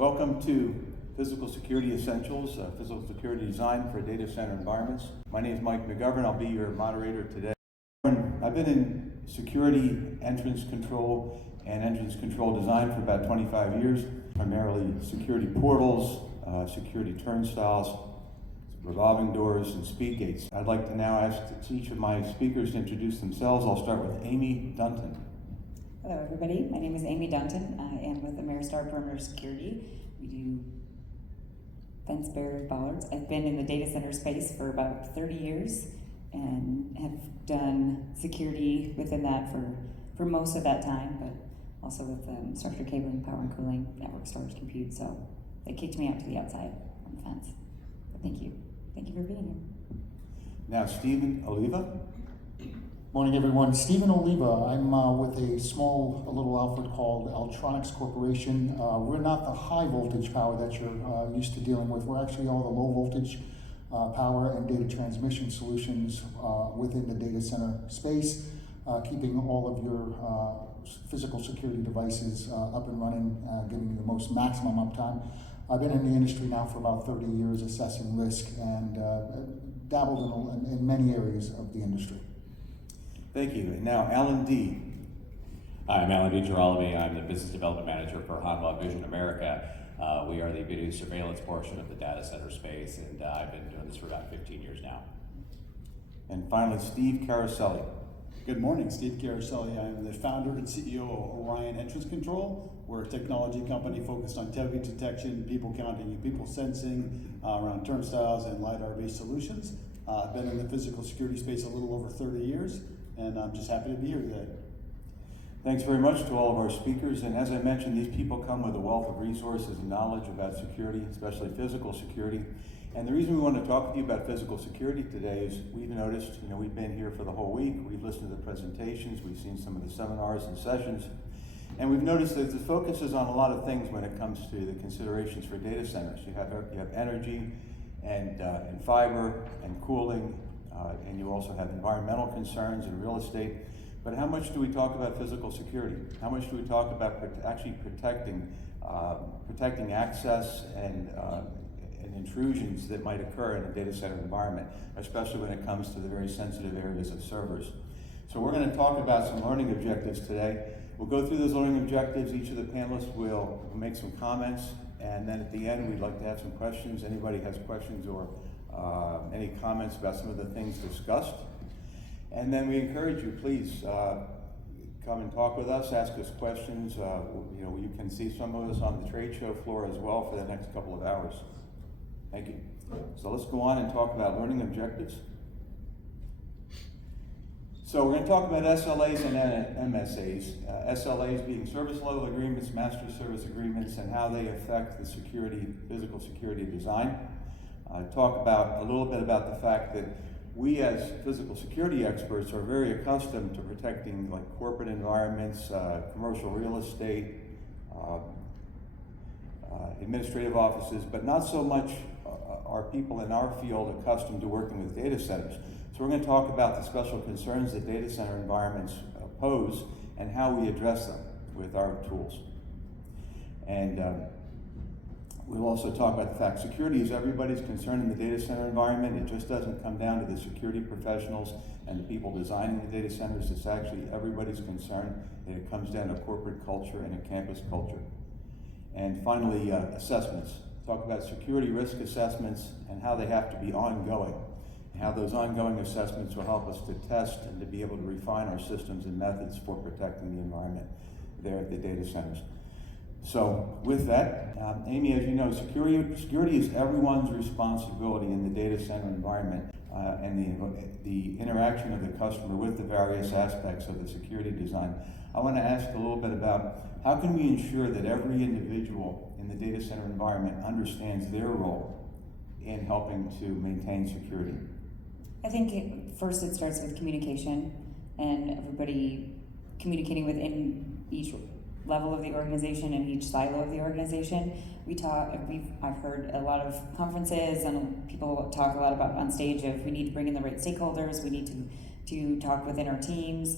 Welcome to Physical Security Essentials, Physical Security Design for Data Center Environments. My name is Mike McGovern. I'll be your moderator today. I've been in security, entrance control, and entrance control design for about 25 years, primarily security portals, security turnstiles, revolving doors, and speed gates. I'd like to now ask each of my speakers to introduce themselves. I'll start with Amy Dunton. Hello everybody, my name is Amy Dunton. I am with Ameristar Perimeter Security. We do fence barrier bollards. I've been in the data center space for about 30 years and have done security within that for most of that time, but also with structured cabling, power and cooling, network storage, compute. So they kicked me out to the outside on the fence. But thank you. Thank you for being here. Now Stephen Oliva. Morning everyone, Stephen Oliva. I'm with a little outfit called Altronix Corporation. We're not the high voltage power that you're used to dealing with. We're actually all the low voltage power and data transmission solutions within the data center space, keeping all of your physical security devices up and running, giving you the most maximum uptime. I've been in the industry now for about 30 years assessing risk and dabbled in many areas of the industry. Thank you. And now Allen D. Hi, I'm Allen DiGerolami. I'm the Business Development Manager for Hanwha Vision America. We are the video surveillance portion of the data center space, and I've been doing this for about 15 years now. And finally, Steve Caroselli. Good morning, Steve Caroselli. I'm the founder and CEO of Orion Entrance Control. We're a technology company focused on tailgate detection, people counting, and people sensing around turnstiles and LiDAR-based solutions. I've been in the physical security space a little over 30 years, and I'm just happy to be here today. Thanks very much to all of our speakers. And as I mentioned, these people come with a wealth of resources and knowledge about security, especially physical security. And the reason we want to talk with you about physical security today is we've noticed, we've been here for the whole week, we've listened to the presentations, we've seen some of the seminars and sessions, and we've noticed that the focus is on a lot of things when it comes to the considerations for data centers. You have energy and fiber and cooling, and you also have environmental concerns and real estate. But how much do we talk about physical security? How much do we talk about actually protecting access and intrusions that might occur in a data center environment, especially when it comes to the very sensitive areas of servers? So we're going to talk about some learning objectives today. We'll go through those learning objectives. Each of the panelists will make some comments, and then at the end we'd like to have some questions. Anybody has questions or any comments about some of the things discussed? And then we encourage you, please come and talk with us, ask us questions. You can see some of us on the trade show floor as well for the next couple of hours. Thank you. So let's go on and talk about learning objectives. So we're going to talk about SLAs and MSAs. SLAs being service level agreements, master service agreements, and how they affect the physical security design. Talk about a little bit about the fact that we as physical security experts are very accustomed to protecting like corporate environments, commercial real estate, administrative offices, but not so much are people in our field accustomed to working with data centers. So we're going to talk about the special concerns that data center environments pose and how we address them with our tools. And we'll also talk about the fact security is everybody's concern in the data center environment. It just doesn't come down to the security professionals and the people designing the data centers. It's actually everybody's concern, and it comes down to corporate culture and a campus culture. And finally, assessments. Talk about security risk assessments and how they have to be ongoing, and how those ongoing assessments will help us to test and to be able to refine our systems and methods for protecting the environment there at the data centers. So with that, Amy, as you know, security is everyone's responsibility in the data center environment and the interaction of the customer with the various aspects of the security design. I want to ask a little bit about how can we ensure that every individual in the data center environment understands their role in helping to maintain security? I think first it starts with communication and everybody communicating within each level of the organization and each silo of the organization. I've heard a lot of conferences and people talk a lot about on stage of we need to bring in the right stakeholders, we need to talk within our teams.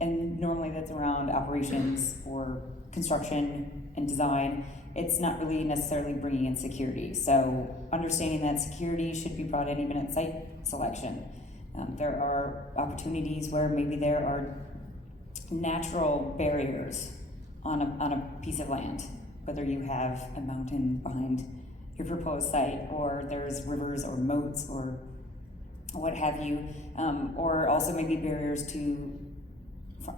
and normally that's around operations or construction and design. It's not really necessarily bringing in security. So understanding that security should be brought in even at site selection. There are opportunities where maybe there are natural barriers on a piece of land, whether you have a mountain behind your proposed site, or there's rivers or moats or what have you, or also maybe barriers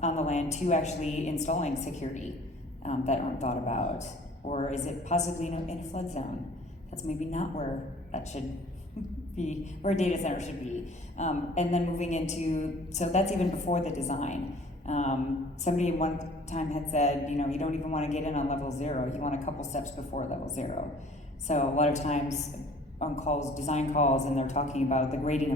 on the land to actually installing security that aren't thought about. Or is it possibly in a flood zone? That's maybe not where that should be, where a data center should be. And then moving into, so that's even before the design. Somebody one time had said, you don't even want to get in on level 0, you want a couple steps before level 0. So a lot of times on calls, design calls, and they're talking about the grading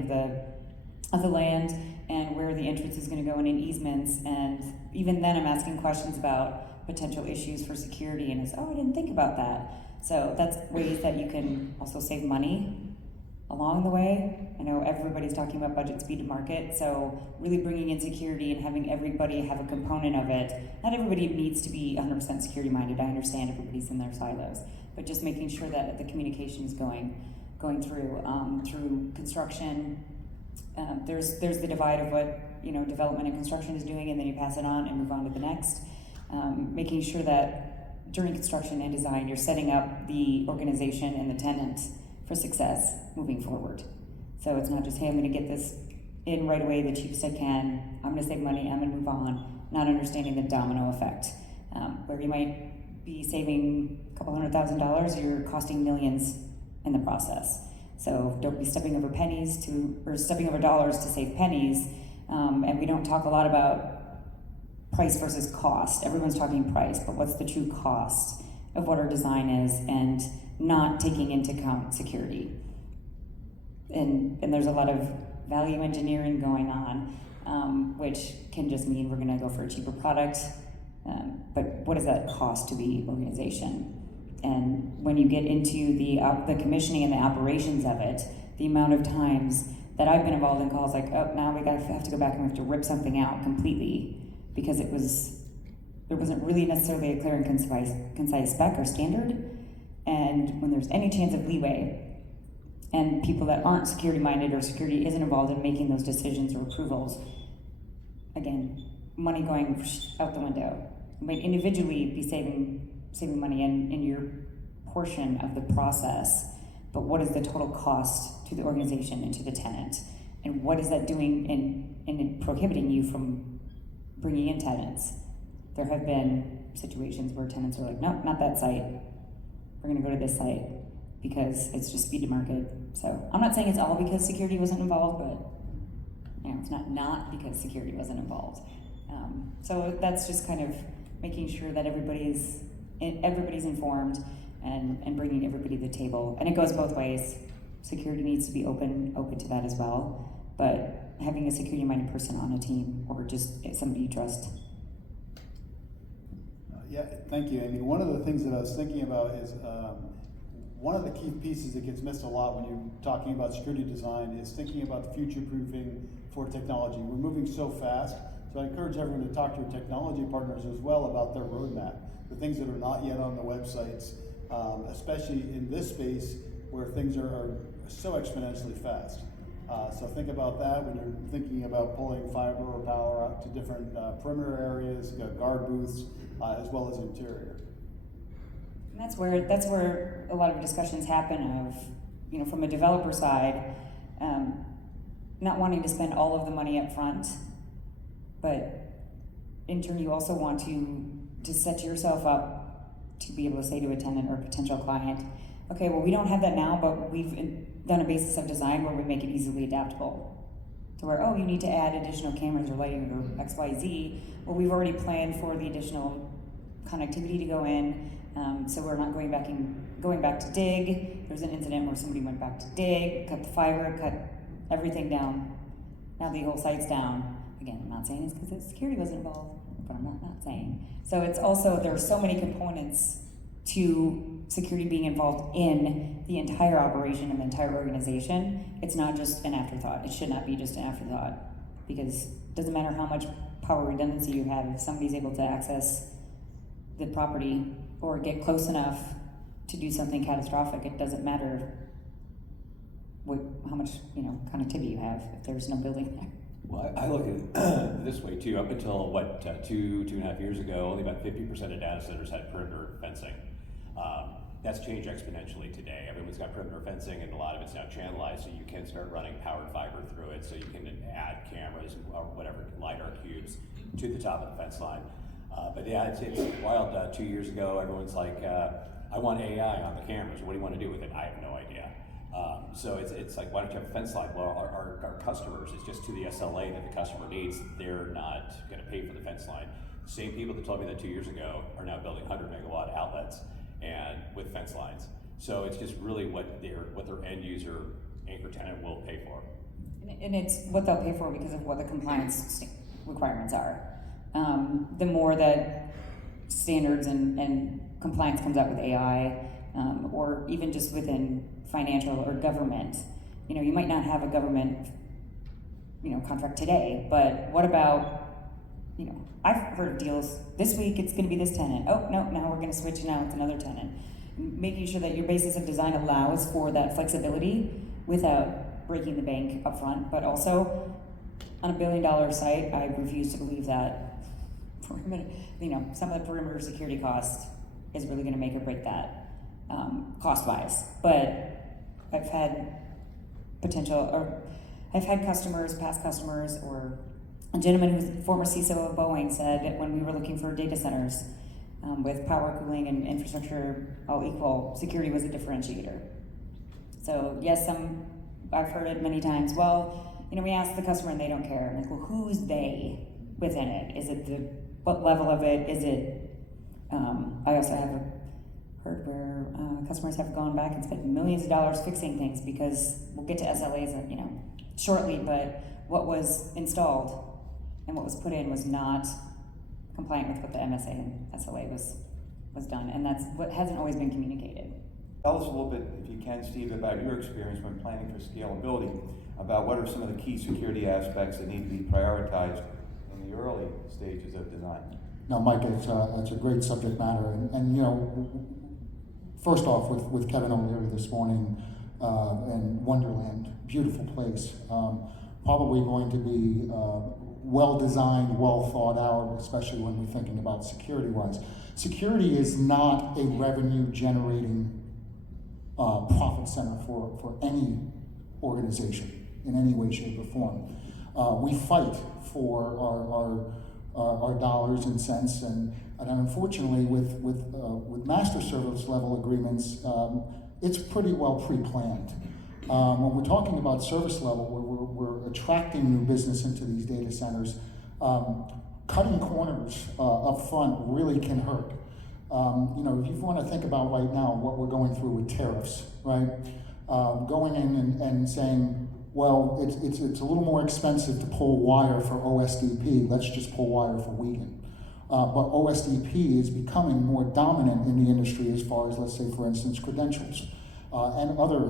of the land and where the entrance is going to go in easements, and even then I'm asking questions about potential issues for security, and it's, I didn't think about that. So that's ways that you can also save money along the way. I know everybody's talking about budget, speed to market, so really bringing in security and having everybody have a component of it. Not everybody needs to be 100% security minded. I understand everybody's in their silos, but just making sure that the communication is going through construction. There's the divide of what development and construction is doing, and then you pass it on and move on to the next. Making sure that during construction and design, you're setting up the organization and the tenant for success moving forward. So it's not just, hey, I'm going to get this in right away, the cheapest I can, I'm going to save money, I'm going to move on, not understanding the domino effect, where you might be saving a couple $100,000, you're costing millions in the process. So don't be stepping over dollars to save pennies. And we don't talk a lot about price versus cost. Everyone's talking price, but what's the true cost of what our design is, and not taking into account security. And there's a lot of value engineering going on, which can just mean we're gonna go for a cheaper product, but what does that cost to the organization? And when you get into the commissioning and the operations of it, the amount of times that I've been involved in calls like, now we have to go back and we have to rip something out completely because there wasn't really necessarily a clear and concise spec or standard. And when there's any chance of leeway, and people that aren't security minded or security isn't involved in making those decisions or approvals, again, money going out the window. You might individually be saving money in your portion of the process, but what is the total cost to the organization and to the tenant? And what is that doing in prohibiting you from bringing in tenants? There have been situations where tenants are like, no, not that site. We're gonna go to this site because it's just speed to market. So I'm not saying it's all because security wasn't involved, but it's not because security wasn't involved. So that's just kind of making sure that everybody's informed and bringing everybody to the table. And it goes both ways. Security needs to be open to that as well. But having a security-minded person on a team, or just somebody you trust. Yeah, thank you, Amy. One of the things that I was thinking about is one of the key pieces that gets missed a lot when you're talking about security design is thinking about future-proofing for technology. We're moving so fast, so I encourage everyone to talk to your technology partners as well about their roadmap, the things that are not yet on the websites, especially in this space where things are so exponentially fast. So think about that when you're thinking about pulling fiber or power out to different perimeter areas, guard booths, as well as interior. And that's where a lot of discussions happen of, from a developer side, not wanting to spend all of the money up front, but in turn you also want to set yourself up to be able to say to a tenant or a potential client, okay, well, we don't have that now, but we've done a basis of design where we make it easily adaptable. To where, you need to add additional cameras or lighting or XYZ. Well, we've already planned for the additional connectivity to go in, so we're not going back to dig. There's an incident where somebody went back to dig, cut the fiber, cut everything down. Now the whole site's down. Again, I'm not saying it's because security wasn't involved, but I'm not saying. So it's also, there are so many components to security being involved in the entire operation and the entire organization. It's not just an afterthought. It should not be just an afterthought, because it doesn't matter how much power redundancy you have. If somebody's able to access the property or get close enough to do something catastrophic, it doesn't matter how much connectivity you have if there's no building there. Well, I look at it this way too. Up until two and a half years ago, only about 50% of data centers had perimeter fencing. That's changed exponentially today. Everyone's got perimeter fencing, and a lot of it's now channelized, so you can start running powered fiber through it. So you can add cameras or whatever LiDAR cubes to the top of the fence line. But yeah, it's wild. 2 years ago, everyone's like, "I want AI on the cameras. What do you want to do with it?" I have no idea. So it's like, why don't you have a fence line? Well, our customers, it's just to the SLA that the customer needs. They're not going to pay for the fence line. Same people that told me that 2 years ago are now building 100 megawatt outlets and with fence lines. So it's just really what their end user anchor tenant will pay for. And it's what they'll pay for because of what the compliance requirements are. The more that standards and compliance comes out with AI, or even just within financial or government, you might not have a government, contract today, but what about, I've heard of deals, this week it's gonna be this tenant, oh, no, now we're gonna switch and now it's another tenant. Making sure that your basis of design allows for that flexibility without breaking the bank up front, but also on a $1 billion site, I refuse to believe that perimeter, some of the perimeter security cost is really gonna make or break that, cost-wise. But I've had past customers, or a gentleman who's former CISO of Boeing said when we were looking for data centers with power, cooling, and infrastructure all equal, security was a differentiator. So yes, I've heard it many times. Well, we ask the customer and they don't care. I'm like, well, who's they within it? Is it what level of it? Is it? I also have heard where customers have gone back and spent millions of dollars fixing things because we'll get to SLAs, shortly. But what was installed and what was put in was not compliant with what the MSA and SLA was done, and that's what hasn't always been communicated. Tell us a little bit, if you can, Steve, about your experience when planning for scalability, about what are some of the key security aspects that need to be prioritized in the early stages of design. No, Mike, it's a great subject matter, and first off, with Kevin O'Leary this morning, and Wonderland, beautiful place, probably going to be well designed, well thought out, especially when we're thinking about security-wise. Security is not a revenue generating profit center for any organization in any way, shape, or form. We fight for our dollars and cents, and unfortunately, with master service level agreements, it's pretty well pre-planned. When we're talking about service level, where we're attracting new business into these data centers, cutting corners up front really can hurt. If you want to think about right now what we're going through with tariffs, right? Going in and saying, well, it's a little more expensive to pull wire for OSDP. Let's just pull wire for Wiegand. But OSDP is becoming more dominant in the industry as far as, let's say, for instance, credentials and other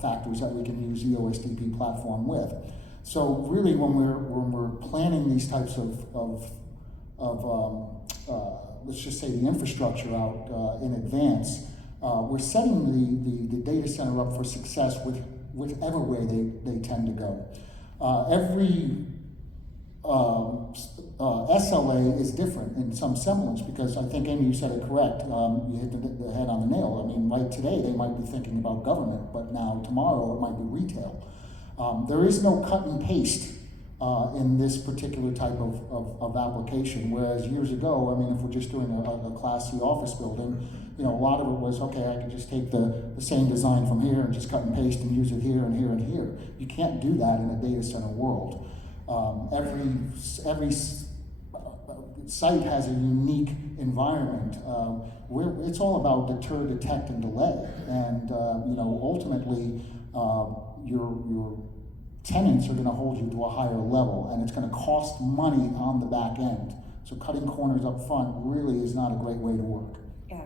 factors that we can use the OSDP platform with. So really, when we're planning these types of let's just say the infrastructure out in advance, we're setting the data center up for success with whichever way they tend to go. Every SLA is different in some semblance, because I think, Amy, you said it correct. You hit the head on the nail. I mean, right today they might be thinking about government, but now tomorrow it might be retail. There is no cut and paste in this particular type of application, whereas years ago, I mean, if we're just doing a Class C office building, a lot of it was, okay, I can just take the same design from here and just cut and paste and use it here and here and here. You can't do that in a data center world. Every site has a unique environment. It's all about deter, detect, and delay. And ultimately, your tenants are going to hold you to a higher level, and it's going to cost money on the back end. So cutting corners up front really is not a great way to work. Yeah,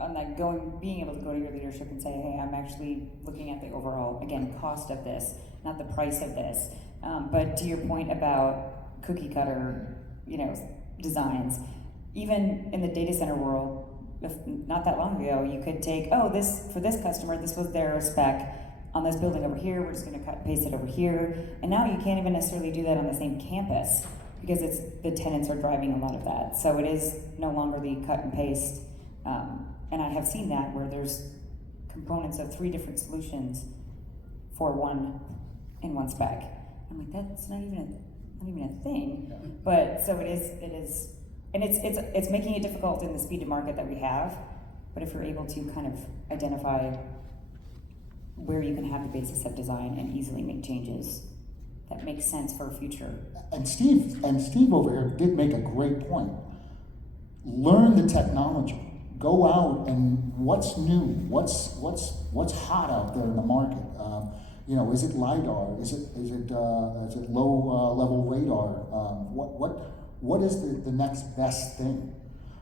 I'm like being able to go to your leadership and say, hey, I'm actually looking at the overall, again, cost of this, not the price of this. But to your point about cookie cutter, designs. Even in the data center world, not that long ago, you could take, for this customer, this was their spec on this building over here, we're just gonna cut and paste it over here. And now you can't even necessarily do that on the same campus because the tenants are driving a lot of that. So it is no longer the cut and paste. And I have seen that where there's components of 3 different solutions for one spec. I'm like, that's not even a thing. Yeah. But so it is, and it's making it difficult in the speed to market that we have. But if you're able to kind of identify where you can have the basis of design and easily make changes that make sense for a future. And Steve over here did make a great point. Learn the technology. Go out and what's new? What's hot out there in the market? Is it LiDAR? Is it low level radar? What is the next best thing?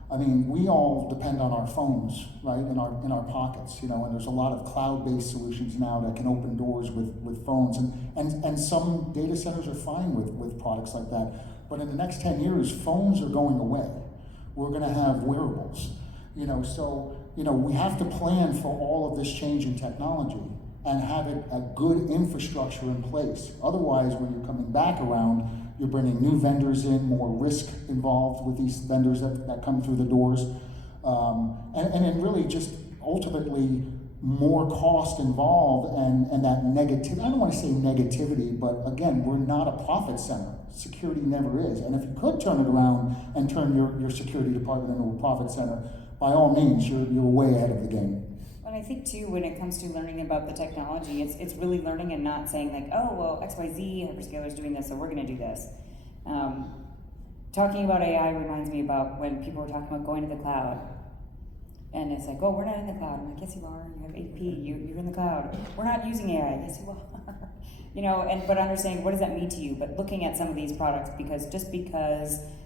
I mean, we all depend on our phones, right, in our pockets, and there's a lot of cloud-based solutions now that can open doors with phones, and some data centers are fine with products like that. But in the next 10 years, phones are going away. We're going to have wearables, so we have to plan for all of this change in technology and have a good infrastructure in place. Otherwise, when you're coming back around, you're bringing new vendors in, more risk involved with these vendors that come through the doors. And then really just ultimately more cost involved and that negativity. I don't want to say negativity, but again, we're not a profit center. Security never is. And if you could turn it around and turn your security department into a profit center, by all means, you're way ahead of the game. And I think too, when it comes to learning about the technology, it's really learning and not saying like, XYZ hyperscaler's doing this, so we're going to do this. Talking about AI reminds me about when people were talking about going to the cloud, and it's like, we're not in the cloud. I'm like, yes, you are. You have AP. You're in the cloud. We're not using AI. Yes, you are. But understanding what does that mean to you? But looking at some of these products, because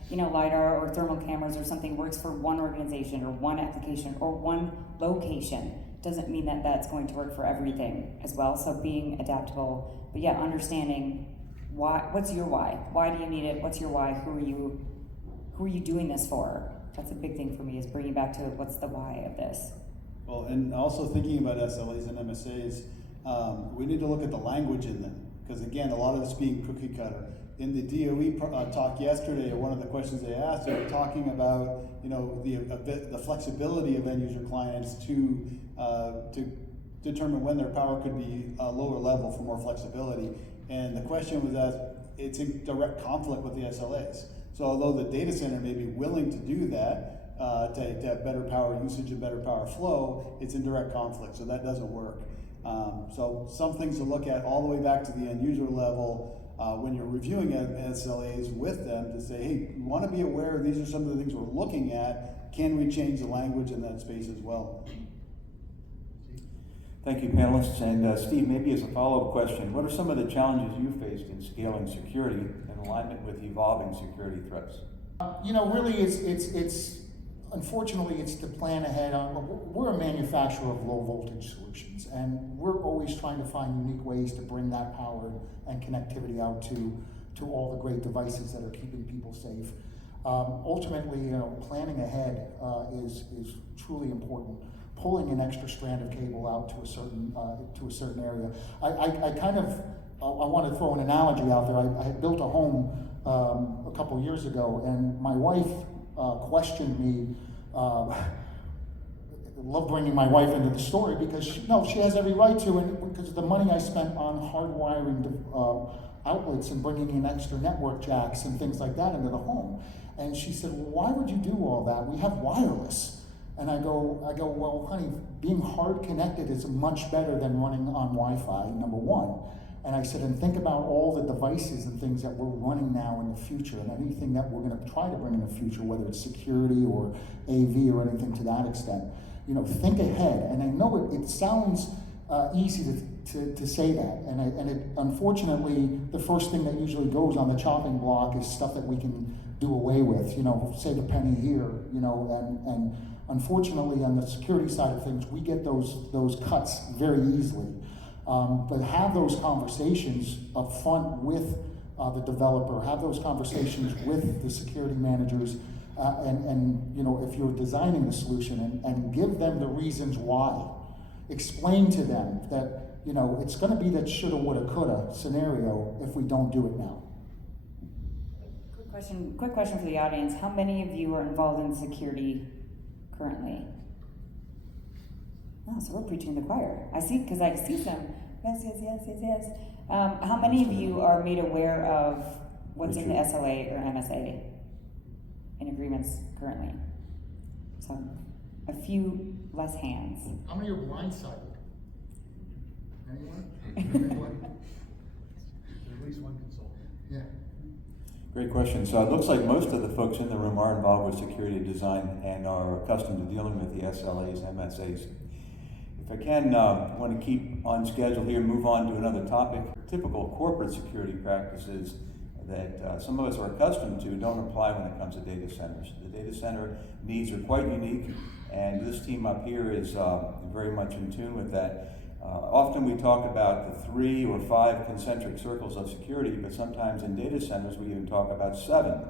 LiDAR or thermal cameras or something works for one organization or one application or one location doesn't mean that that's going to work for everything as well. So being adaptable, but yeah, understanding what's your why? Why do you need it? What's your why? Who are you doing this for? That's a big thing for me, is bringing back to what's the why of this. Well, and also thinking about SLAs and MSAs, we need to look at the language in them, because again, a lot of this being cookie cutter. In the DOE talk yesterday, one of the questions they asked, they were talking about the flexibility of end user clients to determine when their power could be a lower level for more flexibility. And the question was that it's in direct conflict with the SLAs. So although the data center may be willing to do that, to have better power usage and better power flow, it's in direct conflict, so that doesn't work. So some things to look at all the way back to the end user level when you're reviewing SLAs with them, to say, hey, you want to be aware these are some of the things we're looking at. Can we change the language in that space as well? Thank you, panelists. And Steve, maybe as a follow-up question, what are some of the challenges you faced in scaling security in alignment with evolving security threats? Really, it's unfortunately, it's to plan ahead. We're a manufacturer of low voltage solutions, and we're always trying to find unique ways to bring that power and connectivity out to all the great devices that are keeping people safe. Ultimately, planning ahead is truly important. Pulling an extra strand of cable out to a certain area. I want to throw an analogy out there. I had built a home a couple years ago, and my wife questioned me. I love bringing my wife into the story because she has every right to, and because of the money I spent on hardwiring outlets and bringing in extra network jacks and things like that into the home. And she said, well, why would you do all that? We have wireless. And I go, well, honey, being hard connected is much better than running on Wi-Fi, number one. And I said, and think about all the devices and things that we're running now in the future, and anything that we're going to try to bring in the future, whether it's security or AV or anything to that extent. Think ahead. And I know it sounds easy to say that, and it, unfortunately, the first thing that usually goes on the chopping block is stuff that we can do away with. Save a penny here. And unfortunately, on the security side of things, we get those cuts very easily. But have those conversations up front with the developer, have those conversations with the security managers, and you know, if you're designing the solution, and give them the reasons why. Explain to them that, you know, it's going to be that shoulda, woulda, coulda scenario if we don't do it now. Quick question for the audience. How many of you are involved in security currently? Oh, so we're preaching to the choir. I see, because I see some. Yes. How many of you are made aware of what's in the SLA or MSA in agreements currently? So, a few less hands. How many are blindsided? Anyone? At least one consultant. Yeah. Great question. So it looks like most of the folks in the room are involved with security design and are accustomed to dealing with the SLAs, MSAs. If I can, want to keep on schedule here, move on to another topic. Typical corporate security practices that some of us are accustomed to don't apply when it comes to data centers. The data center needs are quite unique, and this team up here is very much in tune with that. Often we talk about the 3 or 5 concentric circles of security, but sometimes in data centers we even talk about 7.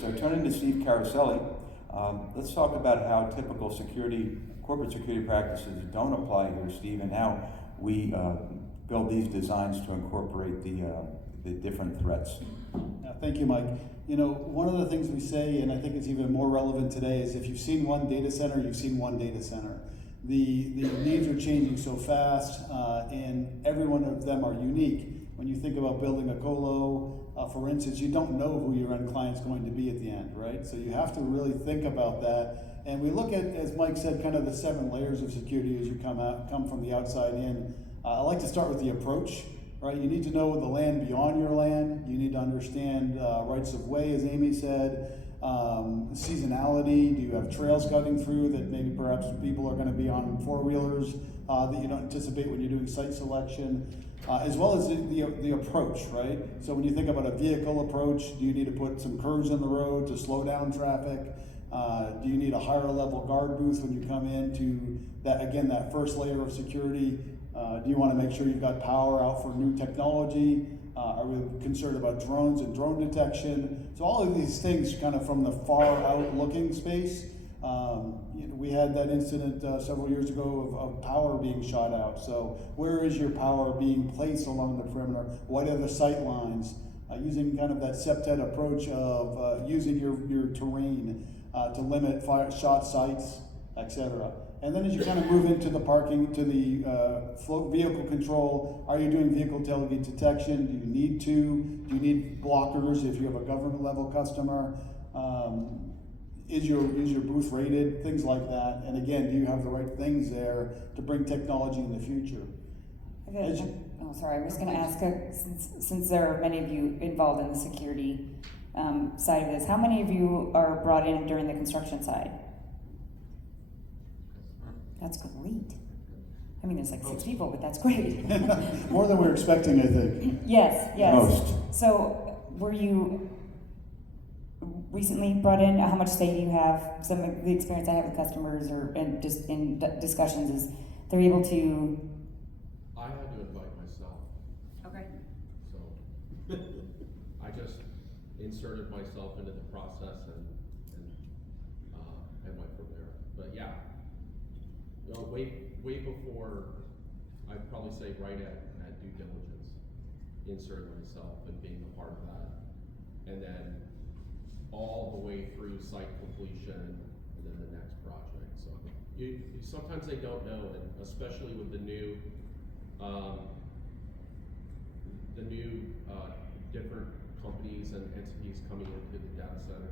So turning to Steve Caroselli, let's talk about how typical corporate security practices don't apply here, Steve, and how we build these designs to incorporate the different threats. Thank you, Mike. You know, one of the things we say, and I think it's even more relevant today, is if you've seen one data center, you've seen one data center. The needs are changing so fast, and every one of them are unique. When you think about building a colo, for instance, you don't know who your end client's going to be at the end, right? So you have to really think about that. And we look at, as Mike said, kind of the 7 layers of security as you come from the outside in. I like to start with the approach, right? You need to know the land beyond your land. You need to understand rights of way, as Amy said. Seasonality, do you have trails cutting through that maybe perhaps people are going to be on 4-wheelers that you don't anticipate when you're doing site selection, as well as the approach, right? So when you think about a vehicle approach, do you need to put some curves in the road to slow down traffic? Do you need a higher level guard booth when you come into that, again, that first layer of security? Do you want to make sure you've got power out for new technology? Are we concerned about drones and drone detection? So all of these things kind of from the far out looking space. We had that incident several years ago of power being shot out. So where is your power being placed along the perimeter? What are the sight lines? Using kind of that septet approach of using your terrain to limit shot sites, etc. And then as you kind of move into the parking, to the float vehicle control, are you doing vehicle tailgate detection? Do you need to? Do you need blockers if you have a government level customer? Is your booth rated? Things like that. And again, do you have the right things there to bring technology in the future? Sorry, I'm just going to ask, since there are many of you involved in the security side of this, how many of you are brought in during the construction side? That's great. I mean, there's like 6 people, but that's great. More than we're expecting, I think. Yes. Most. So, were you recently brought in? How much say do you have? Some of the experience I have with customers, or and just in discussions, is they're able to. I had to invite myself. Okay. So I just inserted myself into the process and went from there. But yeah. Well, way before, I'd probably say right at due diligence, inserting myself and being a part of that. And then all the way through site completion and then the next project. So you sometimes they don't know, and especially with the new different companies and entities coming into the data center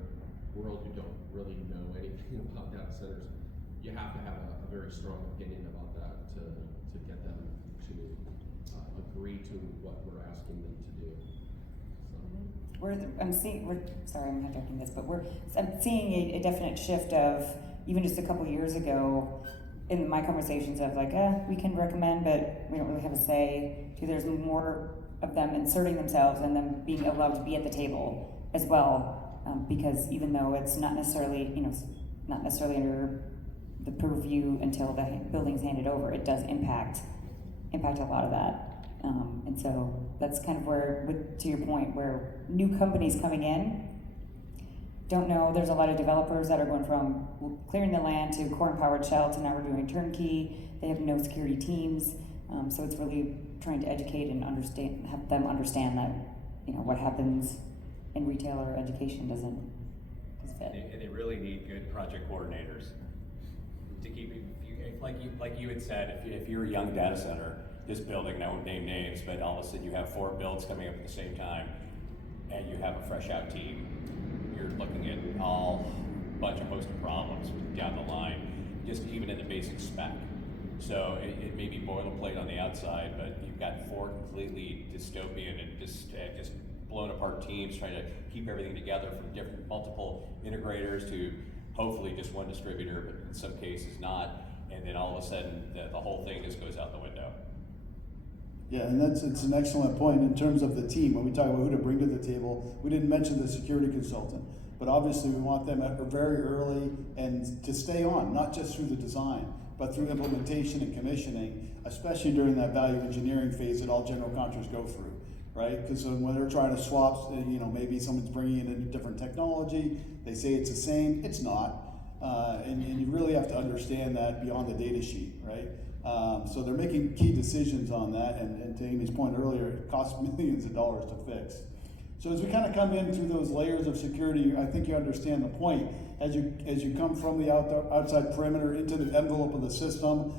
world who don't really know anything about data centers. You have to have a very strong opinion about that to get them to agree to what we're asking them to do. So. Sorry, I'm hijacking this, but I'm seeing a definite shift of, even just a couple years ago, in my conversations of like, we can recommend, but we don't really have a say, to there's more of them inserting themselves and them being allowed to be at the table as well, because even though it's not necessarily under the purview until the building's handed over, it does impact a lot of that. And so that's kind of where, to your point, where new companies coming in don't know. There's a lot of developers that are going from clearing the land to core and powered shell to now we're doing turnkey. They have no security teams. So it's really trying to educate and have them understand that, what happens in retail or education doesn't fit. They really need good project coordinators to keep it, like you had said, if you're a young data center, this building, I won't name names, but all of a sudden you have 4 builds coming up at the same time, and you have a fresh out team, you're looking at a bunch of host of problems down the line, just even in the basic spec. So it may be boilerplate on the outside, but you've got 4 completely dystopian and just blown apart teams trying to keep everything together from multiple integrators to hopefully just one distributor, but in some cases not. And then all of a sudden the whole thing just goes out the window. Yeah, and it's an excellent point in terms of the team. When we talk about who to bring to the table, we didn't mention the security consultant, but obviously we want them very early and to stay on, not just through the design, but through implementation and commissioning, especially during that value engineering phase that all general contractors go through, right? Because when they're trying to swap, maybe someone's bringing in a different technology, they say it's the same, it's not. And you really have to understand that beyond the data sheet, right? So they're making key decisions on that, and to Amy's point earlier, it costs millions of dollars to fix. So as we kind of come in through those layers of security, I think you understand the point. As you come from the outside perimeter into the envelope of the system,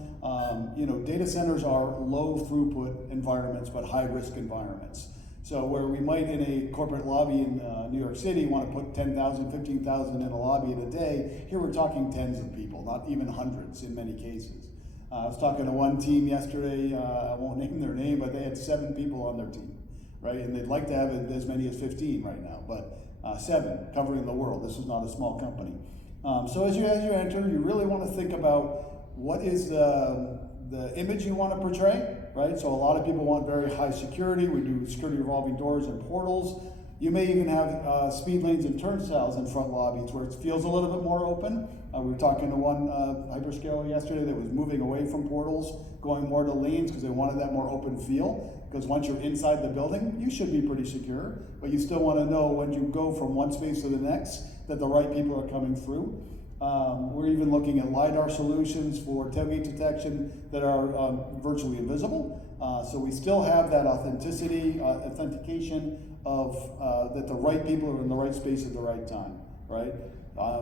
data centers are low throughput environments, but high risk environments. So where we might in a corporate lobby in New York City want to put 10,000, 15,000 in a lobby in a day, here we're talking tens of people, not even hundreds in many cases. I was talking to one team yesterday, I won't name their name, but they had 7 people on their team, right? And they'd like to have as many as 15 right now, but 7 covering the world. This is not a small company. So as you enter, you really want to think about what is the image you want to portray, right? So a lot of people want very high security. We do security revolving doors and portals. You may even have speed lanes and turnstiles in front lobbies where it feels a little bit more open. We were talking to one hyperscaler yesterday that was moving away from portals, going more to lanes because they wanted that more open feel. Because once you're inside the building, you should be pretty secure, but you still want to know when you go from one space to the next that the right people are coming through. We're even looking at LiDAR solutions for tailgate detection that are virtually invisible. So we still have that authentication of that the right people are in the right space at the right time, right?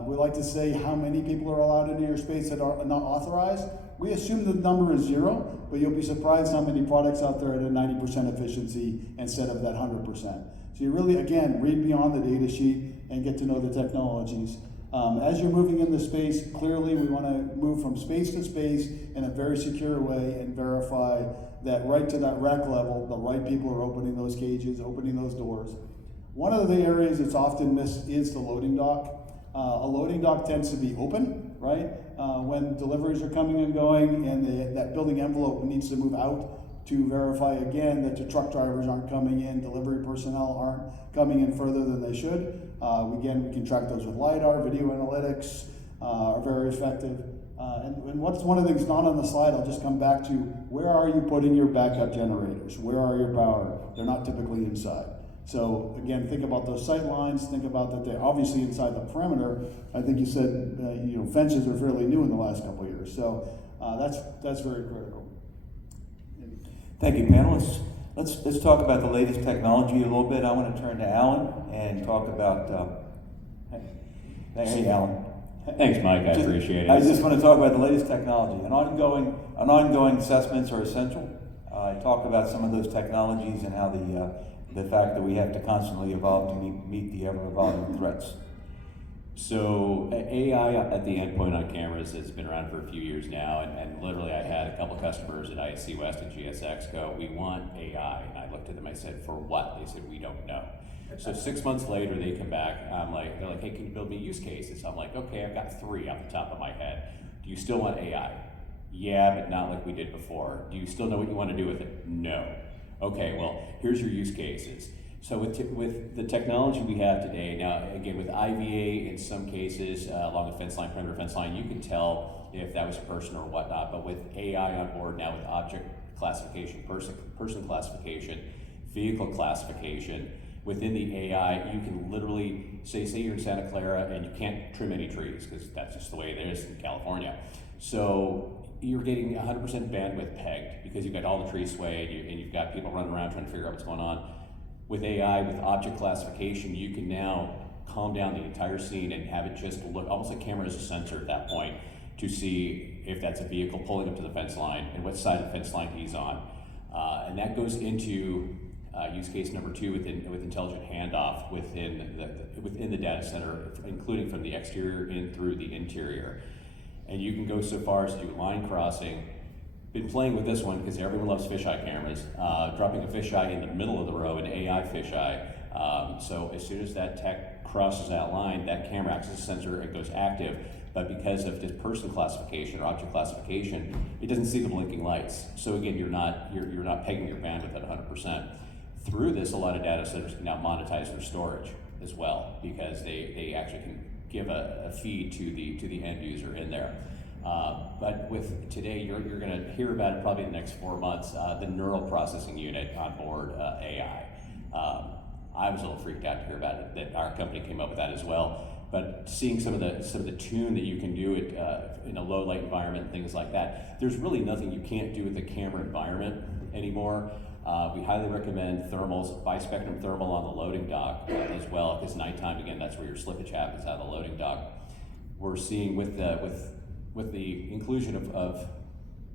We like to say how many people are allowed into your space that are not authorized. We assume the number is 0, but you'll be surprised how many products out there at a 90% efficiency instead of that 100%. So you really, again, read beyond the data sheet and get to know the technologies. As you're moving in the space, clearly we want to move from space to space in a very secure way and verify that right to that rack level, the right people are opening those cages, opening those doors. One of the areas that's often missed is the loading dock. A loading dock tends to be open, right? When deliveries are coming and going and that building envelope needs to move out to verify again that the truck drivers aren't coming in, delivery personnel aren't coming in further than they should. Again, we can track those with LiDAR, video analytics are very effective. And what's one of the things not on the slide, I'll just come back to, where are you putting your backup generators? Where are your power? They're not typically inside. So again, think about those sight lines, think about that they're obviously inside the perimeter. I think you said fences are fairly new in the last couple of years. So that's very critical. Thank you, panelists. Let's talk about the latest technology a little bit. I want to turn to Alan and talk about. Hey, Alan. Thanks, Mike. I appreciate it. I just want to talk about the latest technology. An ongoing assessments are essential. I talk about some of those technologies and how the fact that we have to constantly evolve to meet the ever-evolving threats. So AI at the endpoint on cameras has been around for a few years now, and literally I had a couple customers at ISC West and GSX go, we want AI. And I looked at them, I said, for what? They said, we don't know. So 6 months later, they come back, they're like, hey, can you build me use cases? I'm like, okay, I've got 3 off the top of my head. Do you still want AI? Yeah, but not like we did before. Do you still know what you want to do with it? No. Okay, well, here's your use cases. So with the technology we have today, now again with IVA in some cases along the fence line, perimeter fence line, you can tell if that was a person or whatnot, but with AI on board now with object classification, person classification, vehicle classification. Within the AI, you can literally say you're in Santa Clara and you can't trim any trees because that's just the way it is in California. So you're getting 100% bandwidth pegged because you've got all the trees swayed and you've got people running around trying to figure out what's going on. With AI, with object classification, you can now calm down the entire scene and have it just look almost like camera as a sensor at that point to see if that's a vehicle pulling up to the fence line and what side of the fence line he's on. And that goes into use case number 2 with intelligent handoff within the data center, including from the exterior in through the interior. And you can go so far as to do line crossing. Been playing with this one because everyone loves fisheye cameras. Dropping a fisheye in the middle of the row, an AI fisheye. So as soon as that tech crosses that line, that camera acts as a sensor, it goes active. But because of this person classification or object classification, it doesn't see the blinking lights. So again, you're not pegging your bandwidth at 100%. Through this, a lot of data centers can now monetize their storage as well because they actually can give a feed to the end user in there. But with today, you're going to hear about it probably in the next 4 months. The neural processing unit on board AI. I was a little freaked out to hear about it. That our company came up with that as well. But seeing some of the tune that you can do it in a low light environment and things like that, there's really nothing you can't do with the camera environment anymore. We highly recommend thermals, bispectrum thermal on the loading dock as well, because nighttime, again, that's where your slippage happens out of the loading dock. We're seeing with the inclusion of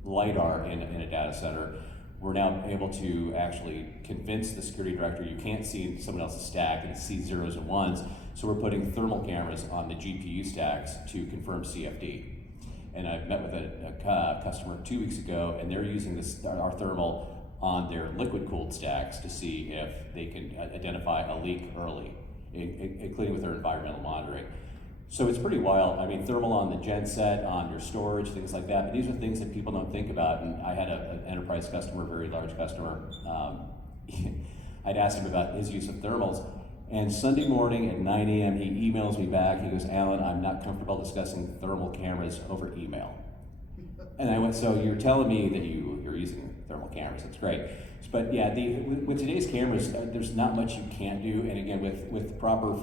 LiDAR in a data center, we're now able to actually convince the security director you can't see someone else's stack and see zeros and ones. So we're putting thermal cameras on the GPU stacks to confirm CFD. And I met with a customer 2 weeks ago, and they're using our thermal on their liquid-cooled stacks to see if they can identify a leak early, including with their environmental monitoring. So it's pretty wild. I mean, thermal on the gen set, on your storage, things like that. But these are things that people don't think about. And I had an enterprise customer, a very large customer. I'd asked him about his use of thermals. And Sunday morning at 9 a.m., he emails me back. He goes, "Alan, I'm not comfortable discussing thermal cameras over email." And I went, "So you're telling me that you're using thermal cameras? That's great." But yeah, with today's cameras, there's not much you can't do. And again, with proper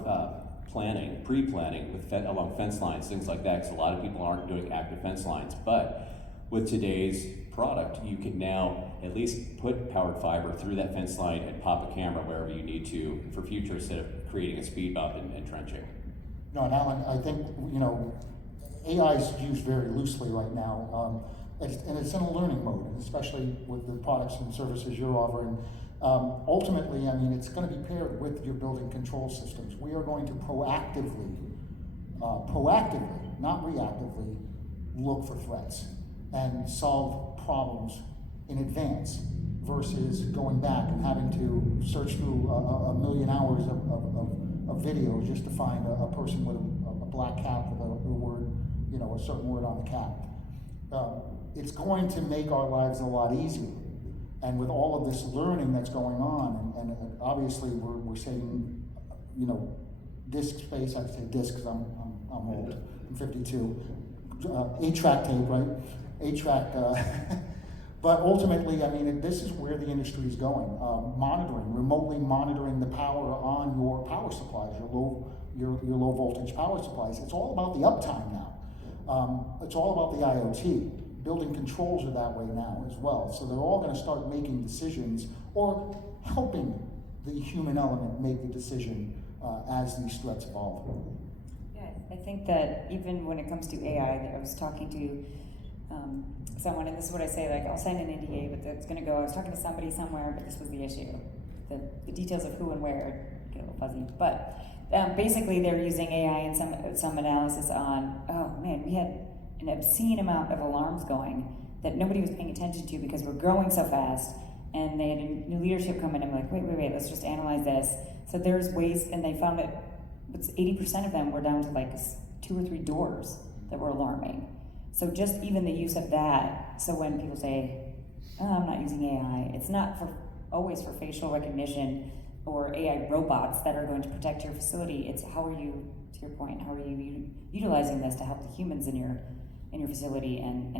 planning, pre-planning along fence lines, things like that, because a lot of people aren't doing active fence lines. But with today's product, you can now at least put powered fiber through that fence line and pop a camera wherever you need to for future, instead of creating a speed bump and trenching. No, and Alan, I think, AI is used very loosely right now, and it's in a learning mode, especially with the products and services you're offering. Ultimately, I mean, it's going to be paired with your building control systems. We are going to proactively, not reactively, look for threats and solve problems in advance versus going back and having to search through a million hours of video just to find a person with a black cap with a word, a certain word on the cap. It's going to make our lives a lot easier. And with all of this learning that's going on, and obviously we're saying, disk space, I say disk because I'm old, I'm 52, 8-track tape, right? 8-track, but ultimately, I mean, this is where the industry is going. Remotely monitoring the power on your power supplies, your low voltage power supplies. It's all about the uptime now. It's all about the IoT. Building controls are that way now as well. So they're all going to start making decisions or helping the human element make the decision as these threats evolve. Yeah, I think that even when it comes to AI, I was talking to someone, and this is what I say, like, I'll sign an NDA, but it's going to go, I was talking to somebody somewhere, but this was the issue. The details of who and where get a little fuzzy. But basically, they're using AI and some analysis on, oh man, we had an obscene amount of alarms going that nobody was paying attention to because we're growing so fast, and they had a new leadership come in and like, wait, let's just analyze this. So there's ways, and they found that 80% of them were down to like 2 or 3 doors that were alarming. So just even the use of that, so when people say, oh, I'm not using AI, it's not always for facial recognition or AI robots that are going to protect your facility. It's how are you, to your point, how are you utilizing this to help the humans in your facility and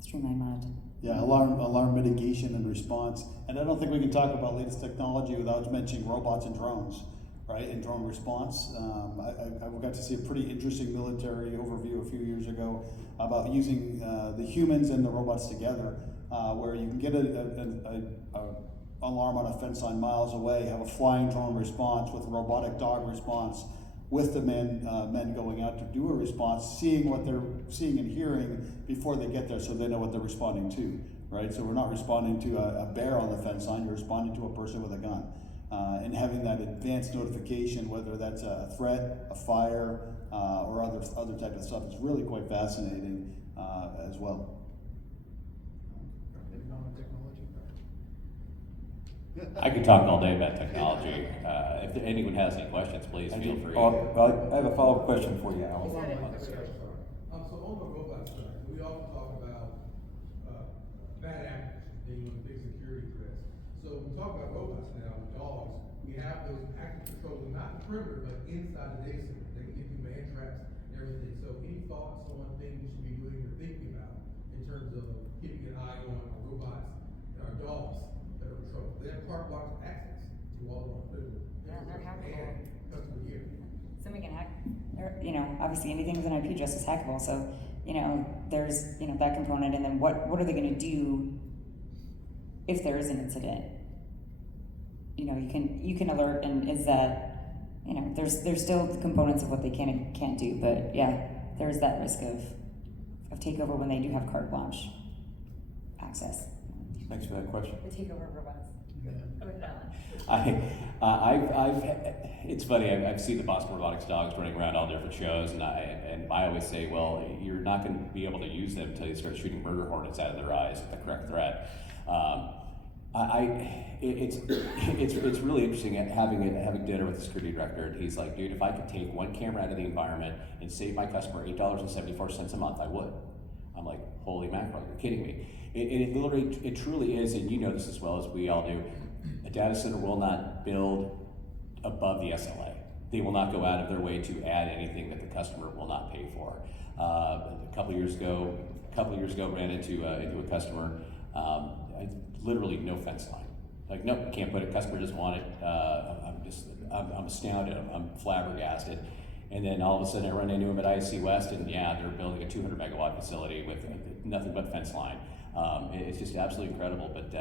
streamline monitoring? Yeah, alarm mitigation and response. And I don't think we can talk about latest technology without mentioning robots and drones, right? And drone response. I got to see a pretty interesting military overview a few years ago about using the humans and the robots together, where you can get a alarm on a fence line miles away, have a flying drone response with a robotic dog response, with the men going out to do a response, seeing what they're seeing and hearing before they get there, so they know what they're responding to, right? So we're not responding to a bear on the fence line, you're responding to a person with a gun. And having that advanced notification, whether that's a threat, a fire, or other type of stuff, is really quite fascinating as well. I could talk all day about technology. If anyone has any questions, please feel free. Well, I have a follow-up question for you, Alan. So on the robot side, we often talk about bad actors being one of the big security threats. So we talk about robots now with dogs. We have those active controlling not the perimeter, but inside the data center. They can give you mantraps and everything. So any thoughts on things we should be doing or thinking about in terms of keeping an eye on our robots and our dogs that are patrolling? They have carte blanche access to all of our physical they're hackable. and customer gear. Somebody can hack, obviously anything with an IP address is hackable, so, there's, that component, and then what are they gonna do if there is an incident? You can alert, and is that, there's still components of what they can and can't do, but yeah, there's that risk of takeover when they do have carte blanche access. Thanks for that question. The takeover robots. Go ahead, It's funny. I've seen the Boston Robotics dogs running around all different shows, and I always say, well, you're not going to be able to use them until you start shooting murder hornets out of their eyes with the correct threat. It's really interesting having dinner with the security director, and he's like, dude, if I could take one camera out of the environment and save my customer $8.74 a month, I would. I'm like, holy mackerel, you're kidding me. It truly is, and you know this as well as we all do, a data center will not build above the SLA. They will not go out of their way to add anything that the customer will not pay for. A couple years ago, ran into a customer, literally no fence line. Like, nope, you can't put it, customer doesn't want it. I'm astounded, I'm flabbergasted. And then all of a sudden I run into him at ISC West, and yeah, they're building a 200 megawatt facility with nothing but fence line. It's just absolutely incredible. But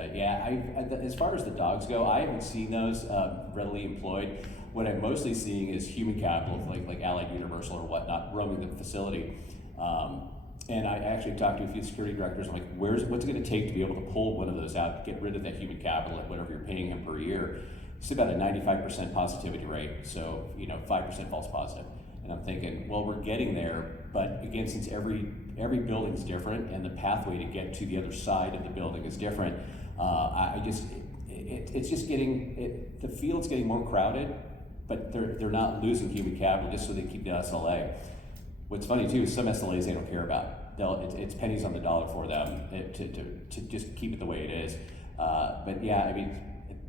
as far as the dogs go, I haven't seen those readily employed. What I'm mostly seeing is human capital, like Allied Universal or whatnot, roaming the facility. And I actually talked to a few security directors. I'm like, what's it going to take to be able to pull one of those out, get rid of that human capital at whatever you're paying him per year? It's about a 95% positivity rate, so 5% false positive. And I'm thinking, well, we're getting there, but again, since every building's different and the pathway to get to the other side of the building is different, it's just getting the field's getting more crowded, but they're not losing human capital just so they keep the SLA. What's funny too is some SLAs they don't care about. It's pennies on the dollar for them to just keep it the way it is. But yeah, I mean,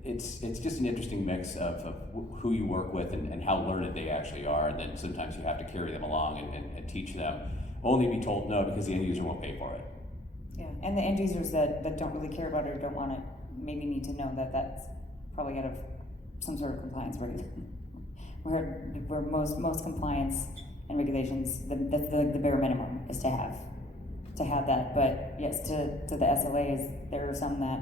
it's just an interesting mix of who you work with and how learned they actually are, and then sometimes you have to carry them along and teach them, only be told no because the end user won't pay for it. Yeah, and the end users that don't really care about it or don't want it maybe need to know that that's probably out of some sort of compliance where most compliance and regulations, the bare minimum is to have that. But yes, to the SLAs, there are some that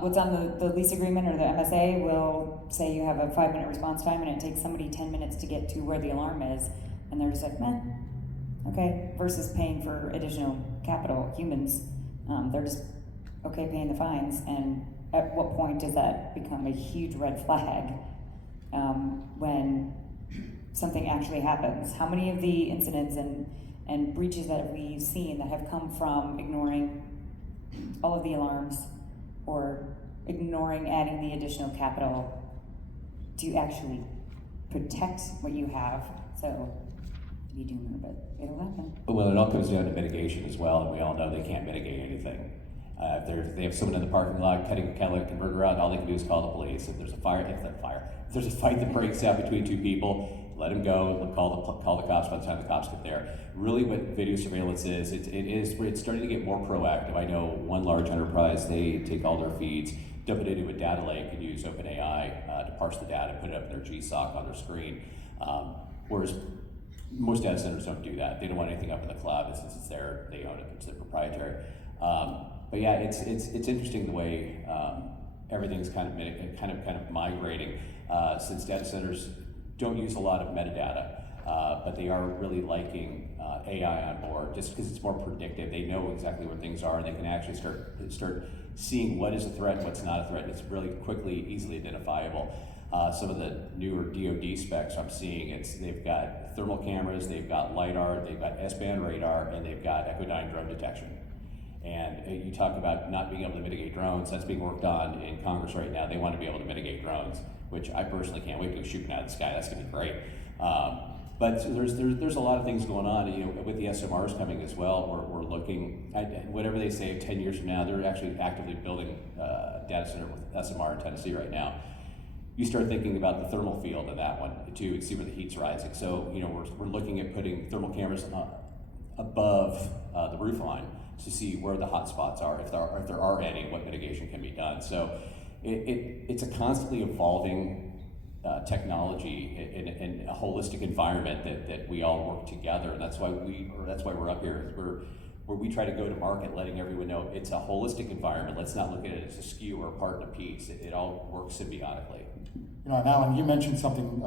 what's on the lease agreement or the MSA will say you have a 5-minute response time and it takes somebody 10 minutes to get to where the alarm is, and they're just like, meh, okay, versus paying for additional capital. Humans, they're just okay paying the fines, and at what point does that become a huge red flag when something actually happens? How many of the incidents and breaches that we've seen that have come from ignoring all of the alarms or ignoring adding the additional capital to actually protect what you have? So be doomer, but it'll happen. Well, it all comes down to mitigation as well, and we all know they can't mitigate anything. If they have someone in the parking lot cutting a catalytic converter out, all they can do is call the police. If there's a fight that breaks out between two people, let him go, call the cops by the time the cops get there. Really what video surveillance is, it's starting to get more proactive. I know one large enterprise, they take all their feeds, dump it into a data lake and use OpenAI to parse the data, put it up in their GSOC on their screen. Whereas most data centers don't do that. They don't want anything up in the cloud, and since it's there, they own it, it's their proprietary. But yeah, it's interesting the way everything's kind of migrating, since data centers don't use a lot of metadata, but they are really liking AI on board, just because it's more predictive. They know exactly where things are, and they can actually start seeing what is a threat and what's not a threat. And it's really quickly, easily identifiable. Some of the newer DoD specs I'm seeing, they've got thermal cameras, they've got LiDAR, they've got S-band radar, and they've got Echodyne drone detection. And you talk about not being able to mitigate drones, that's being worked on in Congress right now. They want to be able to mitigate drones, which I personally can't wait to shoot out of the sky. That's gonna be great. But there's a lot of things going on, with the SMRs coming as well. We're looking at whatever they say 10 years from now. They're actually actively building a data center with SMR in Tennessee right now. You start thinking about the thermal field of that one too, and see where the heat's rising. So we're looking at putting thermal cameras above the roof line to see where the hot spots are, if there are any, what mitigation can be done. So it's a constantly evolving technology in a holistic environment that we all work together, and that's why we're up here. Where we try to go to market, letting everyone know it's a holistic environment. Let's not look at it as a SKU or a part and a piece. It all works symbiotically. And Alan, you mentioned something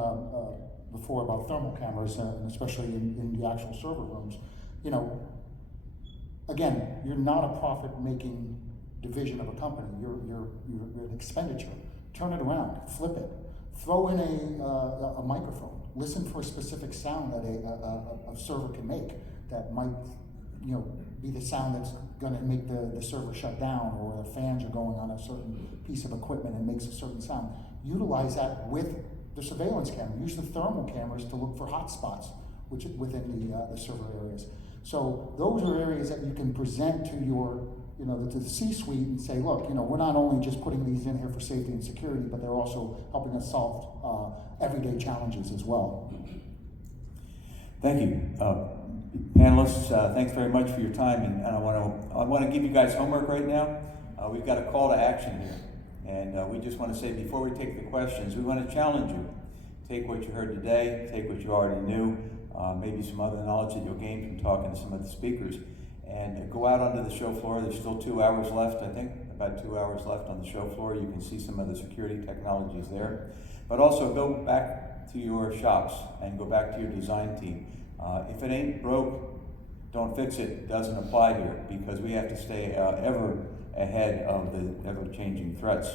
before about thermal cameras, and especially in the actual server rooms. Again, you're not a profit-making division of a company. You're an expenditure. Turn it around, flip it. Throw in a microphone. Listen for a specific sound that a server can make that might, be the sound that's going to make the server shut down, or the fans are going on a certain piece of equipment and makes a certain sound. Utilize that with the surveillance camera. Use the thermal cameras to look for hot spots within the server areas. So those are areas that you can present to your, to the C-suite and say, look, we're not only just putting these in here for safety and security, but they're also helping us solve everyday challenges as well. Thank you. Panelists, thanks very much for your time, and I want to give you guys homework right now. We've got a call to action here, and we just want to say before we take the questions, we want to challenge you. Take what you heard today, take what you already knew, maybe some other knowledge that you'll gain from talking to some of the speakers, and go out onto the show floor. There's still 2 hours left, I think, about 2 hours left on the show floor. You can see some of the security technologies there, but also go back to your shops and go back to your design team. If it ain't broke, don't fix it. Doesn't apply here, because we have to stay ever ahead of the ever-changing threats.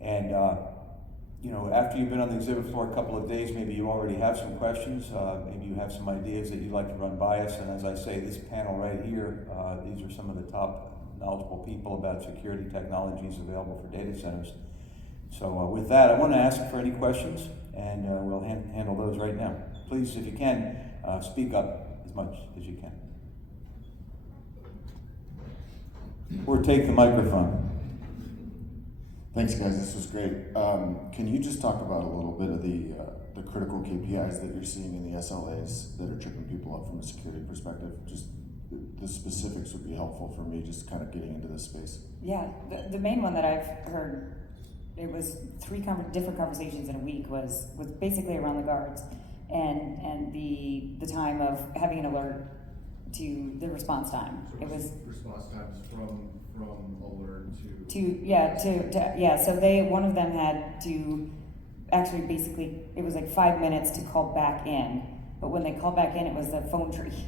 And after you've been on the exhibit floor a couple of days, maybe you already have some questions. Maybe you have some ideas that you'd like to run by us. And as I say, this panel right here, these are some of the top knowledgeable people about security technologies available for data centers. So with that, I want to ask for any questions, and we'll handle those right now. Please, if you can, speak up as much as you can. Or take the microphone. Thanks, guys. This was great. Can you just talk about a little bit of the critical KPIs that you're seeing in the SLAs that are tripping people up from a security perspective? Just the specifics would be helpful for me, just kind of getting into this space. Yeah, the main one that I've heard, it was 3 different conversations in a week, was basically around the guards and the time of having an alert to the response time. So it was response times from alert so one of them had to actually basically, it was like 5 minutes to call back in, but when they called back in, it was the phone tree.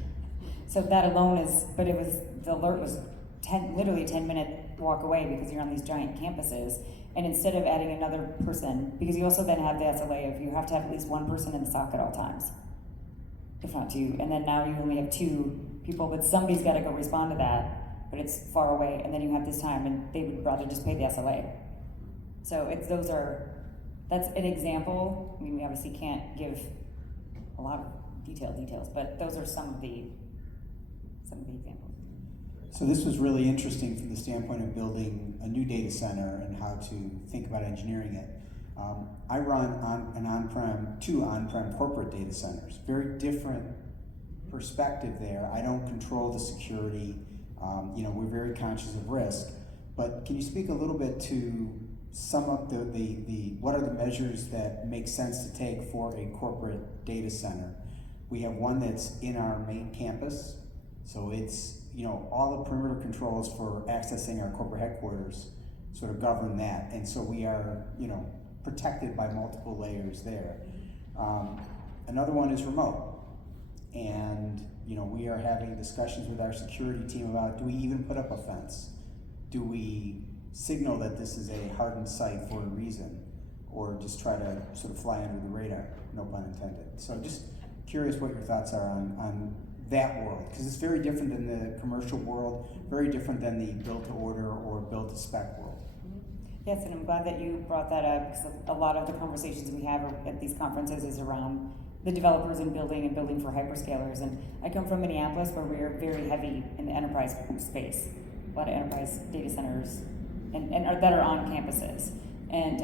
So that alone the alert was literally a 10-minute walk away, because you're on these giant campuses. And instead of adding another person, because you also then have the SLA of you have to have at least 1 person in the SOC at all times, if not 2. And then now you only have 2 people, but somebody's got to go respond to that, but it's far away. And then you have this time, and they would rather just pay the SLA. So that's an example. I mean, we obviously can't give a lot of details, but those are some of the examples. So this was really interesting from the standpoint of building a new data center and how to think about engineering it. I run two on-prem corporate data centers. Very different perspective there. I don't control the security. We're very conscious of risk. But can you speak a little bit to some of the what are the measures that make sense to take for a corporate data center? We have one that's in our main campus, so it's all the perimeter controls for accessing our corporate headquarters sort of govern that, and so we are protected by multiple layers there. Another one is remote, and we are having discussions with our security team about, do we even put up a fence? Do we signal that this is a hardened site for a reason, or just try to sort of fly under the radar, no pun intended? So just curious what your thoughts are on that world, because it's very different than the commercial world, very different than the build-to-order or build-to-spec world. Yes, and I'm glad that you brought that up, because a lot of the conversations we have at these conferences is around the developers and building for hyperscalers. And I come from Minneapolis, where we are very heavy in the enterprise space, a lot of enterprise data centers and that are on campuses. And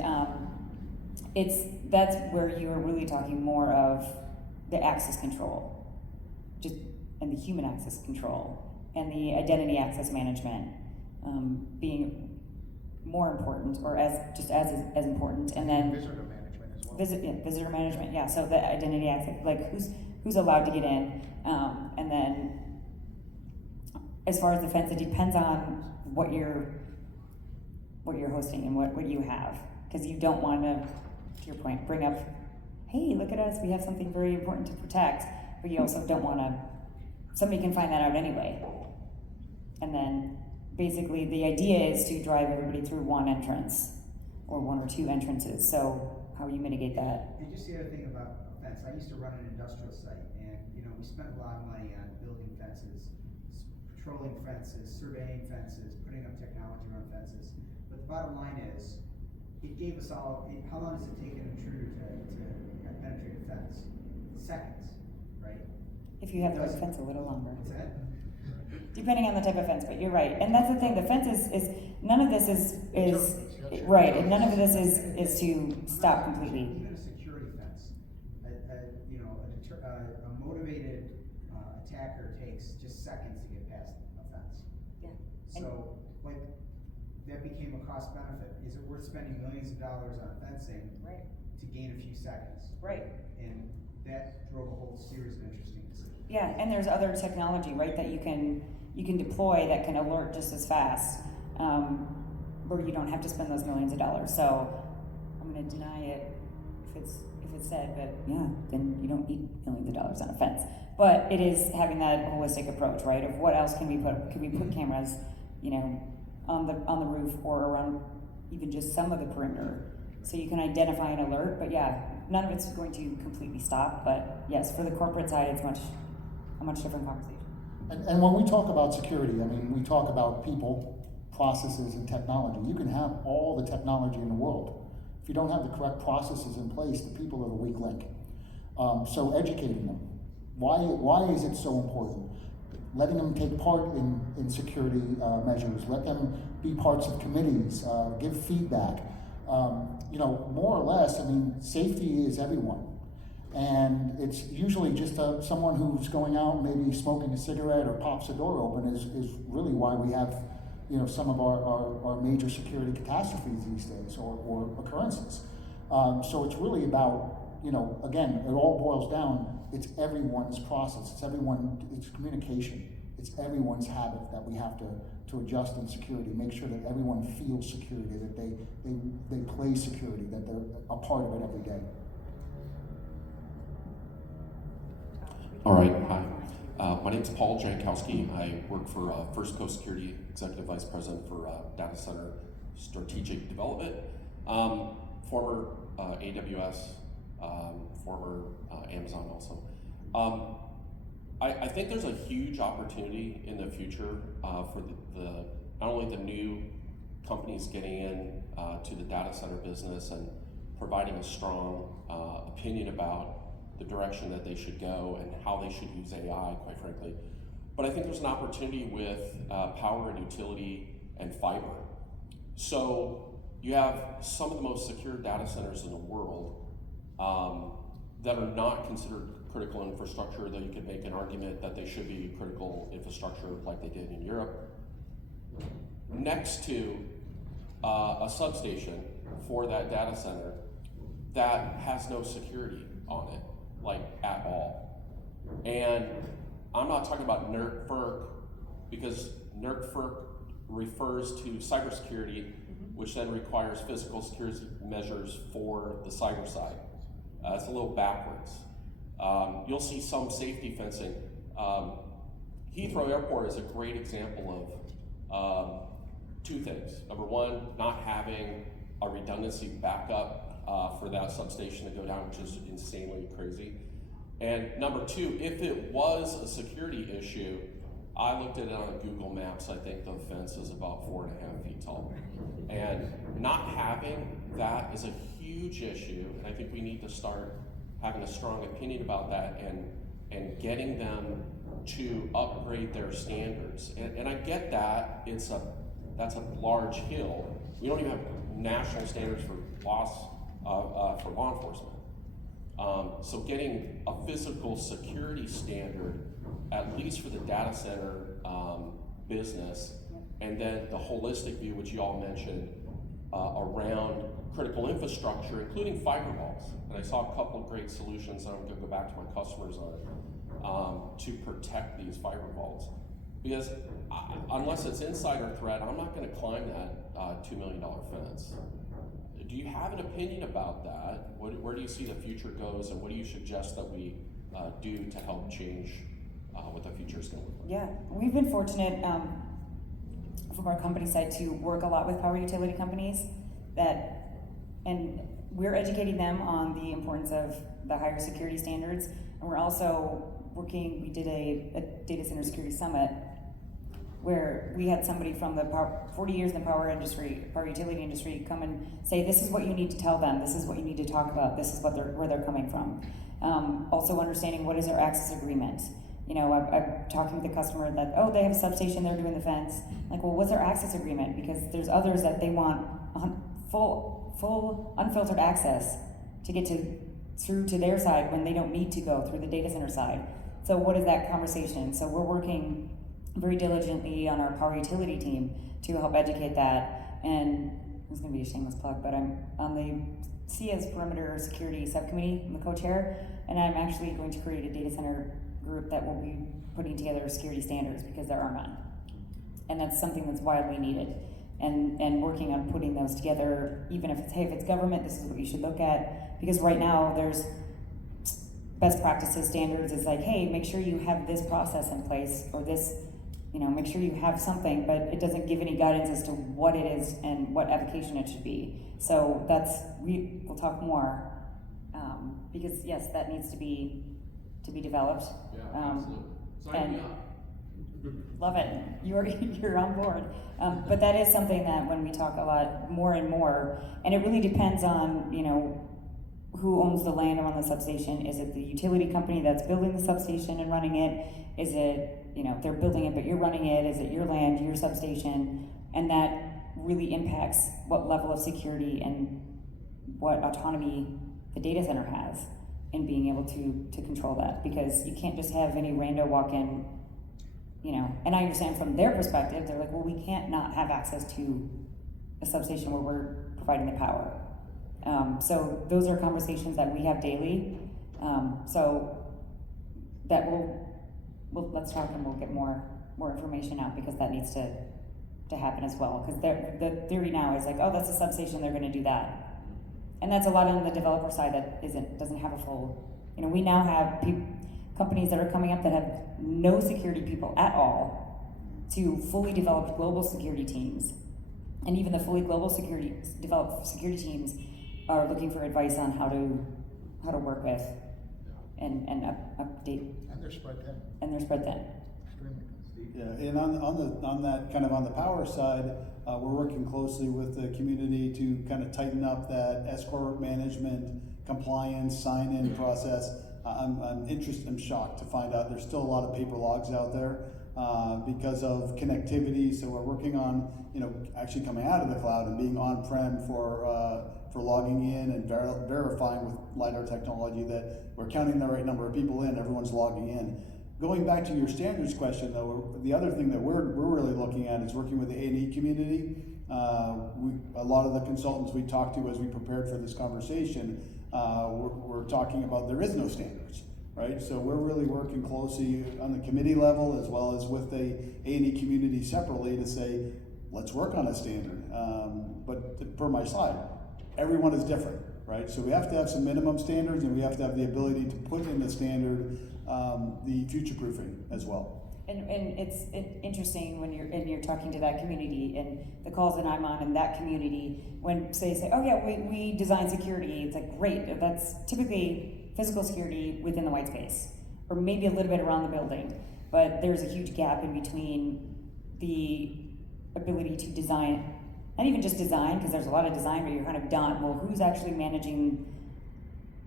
that's where you are really talking more of the access control, and the human access control, and the identity access management being more important, or as important, and then Visitor management as well. Visitor management, yeah. So the identity access, like who's allowed to get in, and then as far as the fence, it depends on what you're hosting and what you have, because you don't want to your point, bring up, hey, look at us, we have something very important to protect, but you also don't want to. Somebody can find that out anyway, and then basically the idea is to drive everybody through one entrance or one or two entrances. So how you mitigate that? And just the other thing about fence, I used to run an industrial site, and we spent a lot of money on building fences, patrolling fences, surveying fences, putting up technology around fences. But the bottom line is, it gave us all. How long does it take an intruder to penetrate a fence? Seconds, right? If you have the right fence, a little longer. What's that? Depending on the type of fence, but you're right, and that's the thing. The fence is none of this is right, and none of this is to stop completely. Even a security fence, a motivated attacker takes just seconds to get past a fence. Yeah. So, that became a cost benefit. Is it worth spending millions of dollars on fencing to gain a few seconds? Right. And that drove a whole series of interesting decisions. Yeah, and there's other technology, right, that you can deploy that can alert just as fast, where you don't have to spend those millions of dollars. So I'm going to deny it if it's said, but yeah, then you don't need millions of dollars on a fence. But it is having that holistic approach, right? Of what else can we put? Could we put cameras, on the roof or around even just some of the perimeter, so you can identify and alert? But yeah, none of it's going to completely stop. But yes, for the corporate side, it's a much different conversation. And when we talk about security, we talk about people, processes, and technology. You can have all the technology in the world. If you don't have the correct processes in place, the people are the weak link. So educating them. Why is it so important? Letting them take part in security measures. Let them be parts of committees. Give feedback. More or less, safety is everyone. And it's usually just someone who's going out, maybe smoking a cigarette or pops a door open is really why we have, some of our major security catastrophes these days or occurrences. So it's really about, again, it all boils down, it's everyone's process, it's communication, it's everyone's habit that we have to adjust in security, make sure that everyone feels security, that they play security, that they're a part of it every day. All right, hi. My name is Paul Jankowski. I work for First Coast Security, Executive Vice President for Data Center Strategic Development. Former AWS, former Amazon also. I think there's a huge opportunity in the future for the not only the new companies getting in to the data center business and providing a strong opinion about the direction that they should go and how they should use AI, quite frankly. But I think there's an opportunity with power and utility and fiber. So you have some of the most secure data centers in the world that are not considered critical infrastructure, though you could make an argument that they should be critical infrastructure like they did in Europe, next to a substation for that data center that has no security on it, like at all. And I'm not talking about NERC-FERC, because NERC-FERC refers to cybersecurity, which then requires physical security measures for the cyber side. It's a little backwards. You'll see some safety fencing. Heathrow Airport is a great example of two things. Number one, not having a redundancy backup for that substation to go down, which is insanely crazy. And number two, if it was a security issue, I looked at it on Google Maps, I think the fence is about 4.5 feet tall. And not having that is a huge issue, and I think we need to start having a strong opinion about that and getting them to upgrade their standards. And I get that, that's a large hill. We don't even have national standards for law enforcement. So getting a physical security standard, at least for the data center business, and then the holistic view, which you all mentioned, around critical infrastructure, including fiber walls. And I saw a couple of great solutions that I'm going to go back to my customers on to protect these fiber walls. Because unless it's insider threat, I'm not going to climb that $2 million fence. Do you have an opinion about that? Where do you see the future goes, and what do you suggest that we do to help change what the future is going to look like? Yeah, we've been fortunate from our company side to work a lot with power utility companies and we're educating them on the importance of the higher security standards, and we're also working, we did a data center security summit where we had somebody from the 40 years in the power utility industry come and say, this is what you need to tell them, this is what you need to talk about, this is where they're coming from. Also understanding what is their access agreement. You know, I'm talking with the customer that, oh, they have a substation, they're doing the fence. Like, well, what's their access agreement? Because there's others that they want full unfiltered access to get through to their side when they don't need to go through the data center side. So what is that conversation? So we're working very diligently on our power utility team to help educate that. And it's going to be a shameless plug, but I'm on the SIA's Perimeter Security Subcommittee. I'm the co-chair, and I'm actually going to create a data center group that will be putting together security standards because there are none. And that's something that's widely needed. And working on putting those together, even if it's government, this is what you should look at. Because right now there's best practices standards. It's like, hey, make sure you have this process in place, or this, make sure you have something, but it doesn't give any guidance as to what it is and what application it should be. So we'll talk more, because yes, that needs to be developed. Yeah, absolutely. Sign me up. Love it. You're on board. But that is something that when we talk a lot more and more, and it really depends on, who owns the land around the substation. Is it the utility company that's building the substation and running it? Is it, they're building it but you're running it? Is it your land, your substation? And that really impacts what level of security and what autonomy the data center has in being able to control that. Because you can't just have any rando walk in, and I understand from their perspective, they're like, well, we can't not have access to a substation where we're providing the power. So those are conversations that we have daily. So that let's talk, and we'll get more information out, because that needs to happen as well. Because the theory now is like, oh, that's a substation, they're going to do that, and that's a lot on the developer side that doesn't have a full. We now have companies that are coming up that have no security people at all, to fully developed global security teams, and even the fully global developed security teams are looking for advice on how to work with and update. And they're spread thin. And they're spread thin. Yeah, and on that kind of on the power side, we're working closely with the community to kind of tighten up that S-corp management compliance sign-in process. I'm shocked to find out there's still a lot of paper logs out there because of connectivity. So we're working on, actually coming out of the cloud and being on-prem for logging in and verifying with LiDAR technology that we're counting the right number of people in, everyone's logging in. Going back to your standards question though, the other thing that we're really looking at is working with the A&E community. A lot of the consultants we talked to as we prepared for this conversation, we're talking about there is no standards, right? So we're really working closely on the committee level as well as with the A&E community separately to say, let's work on a standard. But per my slide, everyone is different, right? So we have to have some minimum standards and we have to have the ability to put in the standard the future proofing as well. And it's interesting when you're talking to that community and the calls that I'm on in that community when say, oh yeah, we design security. It's like, great, that's typically physical security within the white space or maybe a little bit around the building, but there's a huge gap in between the ability to design, not even just design, because there's a lot of design where you're kind of done. Well, who's actually managing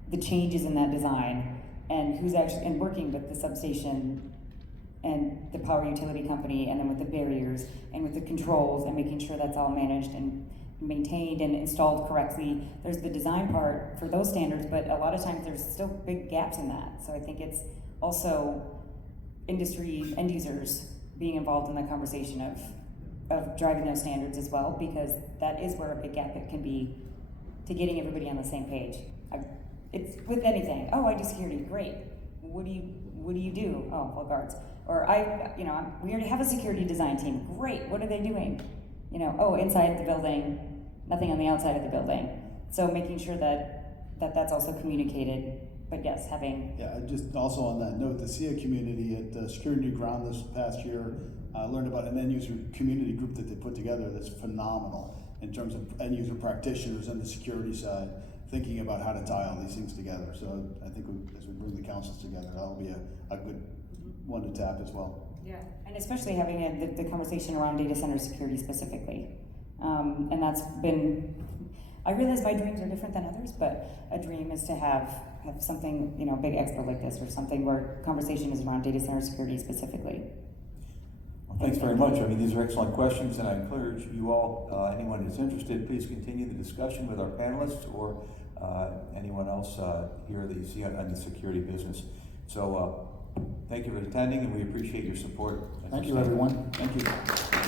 the changes in that design and who's actually working with the substation and the power utility company, and then with the barriers and with the controls and making sure that's all managed and maintained and installed correctly. There's the design part for those standards, but a lot of times there's still big gaps in that. So I think it's also industry end users being involved in the conversation of driving those standards as well, because that is where a big gap it can be to getting everybody on the same page. It's with anything. Oh, I do security, great. What do you do? Oh, well, guards. Or we already have a security design team. Great. What are they doing? Oh, inside the building, nothing on the outside of the building. So making sure that's also communicated. But yes, having. Yeah, just also on that note, the SIA community at Security New Ground this past year learned about an end user community group that they put together that's phenomenal in terms of end user practitioners on the security side, thinking about how to tie all these things together. So I think as we bring the councils together, that'll be a good one to tap as well. Yeah, and especially having the conversation around data center security specifically. And that's been, I realize my dreams are different than others, but a dream is to have something, big expo like this or something where conversation is around data center security specifically. Well, thanks very much. I mean, these are excellent questions, and I encourage you all, anyone who's interested, please continue the discussion with our panelists or anyone else here that you see on the security business. So thank you for attending, and we appreciate your support. Thank you, everyone. Thank you.